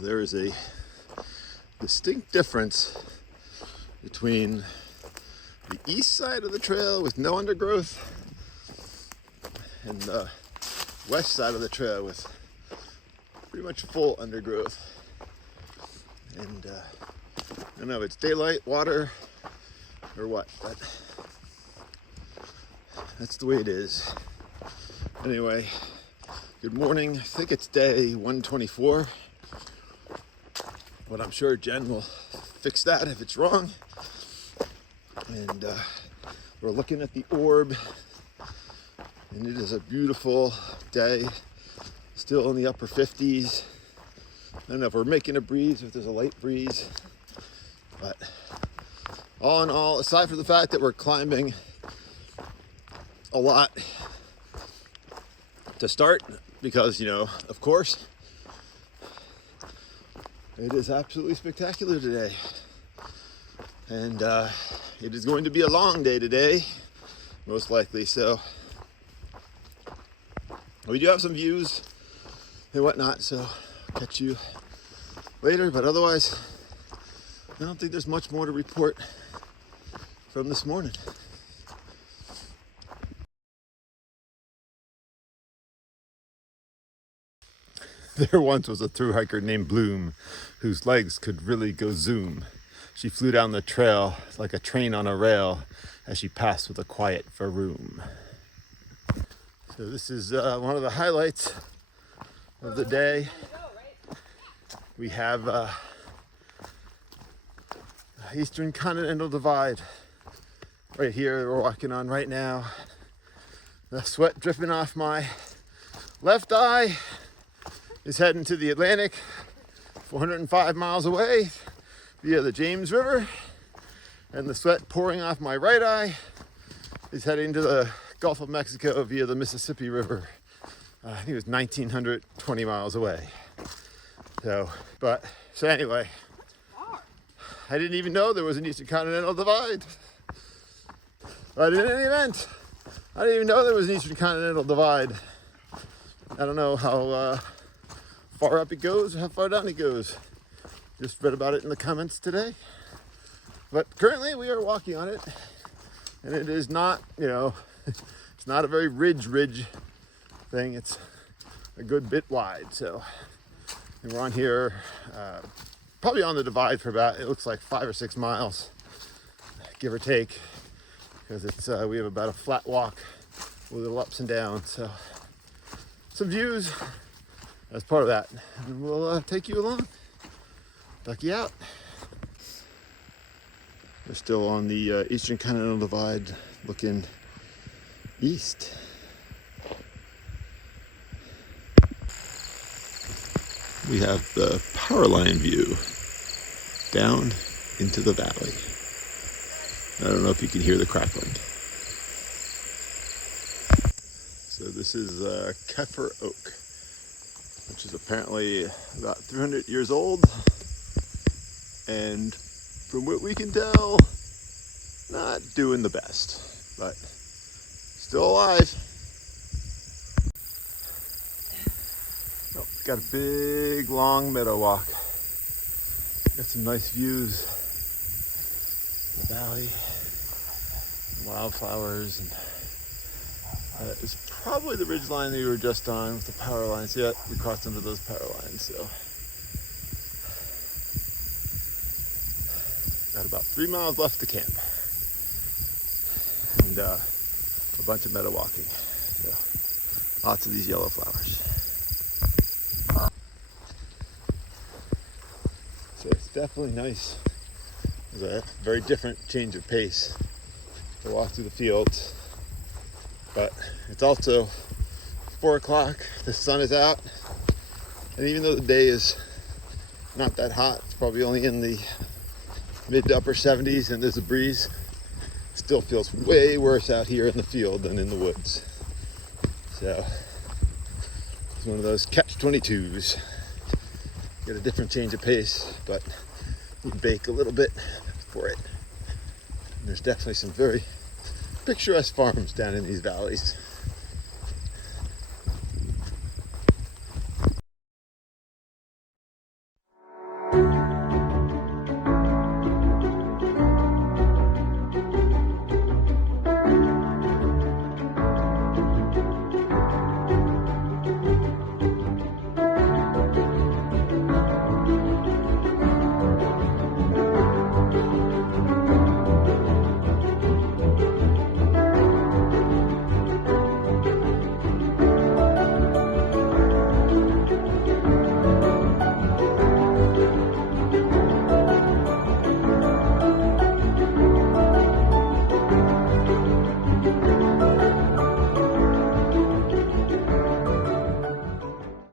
There is a distinct difference between the east side of the trail with no undergrowth and the west side of the trail with pretty much full undergrowth. And I don't know if it's daylight, water, or what, but that's the way it is. Anyway, good morning. I think it's day 124. But I'm sure Jen will fix that if it's wrong. And we're looking at the orb, and it is a beautiful day, still in the upper 50s. I don't know if we're making a breeze, if there's a light breeze, but all in all, aside from the fact that we're climbing a lot to start, because, you know, of course, it is absolutely spectacular today. And it is going to be a long day today, most likely. So we do have some views and whatnot, so I'll catch you later. But otherwise, I don't think there's much more to report from this morning. There once was a thru hiker named Bloom whose legs could really go zoom. She flew down the trail like a train on a rail as she passed with a quiet vroom. So this is one of the highlights of the day. We have Eastern Continental Divide right here we're walking on right now. The sweat dripping off my left eye is heading to the Atlantic, 405 miles away via the James River, and the sweat pouring off my right eye is heading to the Gulf of Mexico via the Mississippi River. I think it was 1,920 miles away. So anyway, I didn't even know there was an Eastern Continental Divide. But in any event, I didn't even know there was an Eastern Continental Divide. I don't know how far up it goes or how far down it goes. Just read about it in the comments today. But currently we are walking on it, and it is not, you know, it's not a very ridge thing. It's a good bit wide. So we're on here, probably on the divide for about, it looks like 5 or 6 miles, give or take, because it's we have about a flat walk with little ups and downs. So some views as part of that, and we'll take you along. Duckie out. We're still on the Eastern Continental Divide, looking east. We have the power line view down into the valley. I don't know if you can hear the crackling. So this is Kaffir Oak, which is apparently about 300 years old, and from what we can tell, not doing the best, but still alive. Oh, it's got a big long meadow walk. Got some nice views of the valley, wildflowers, and it's probably the ridge line that you were just on with the power lines. Yeah, we crossed into those power lines, so. Got about 3 miles left to camp. And a bunch of meadow walking. So, lots of these yellow flowers. So it's definitely nice. It's a very different change of pace to walk through the fields. But it's also 4 o'clock, the sun is out, and even though the day is not that hot, it's probably only in the mid to upper 70s and there's a breeze, it still feels way worse out here in the field than in the woods. So it's one of those catch-22s. Get a different change of pace, but you bake a little bit for it. And there's definitely some very picturesque farms down in these valleys.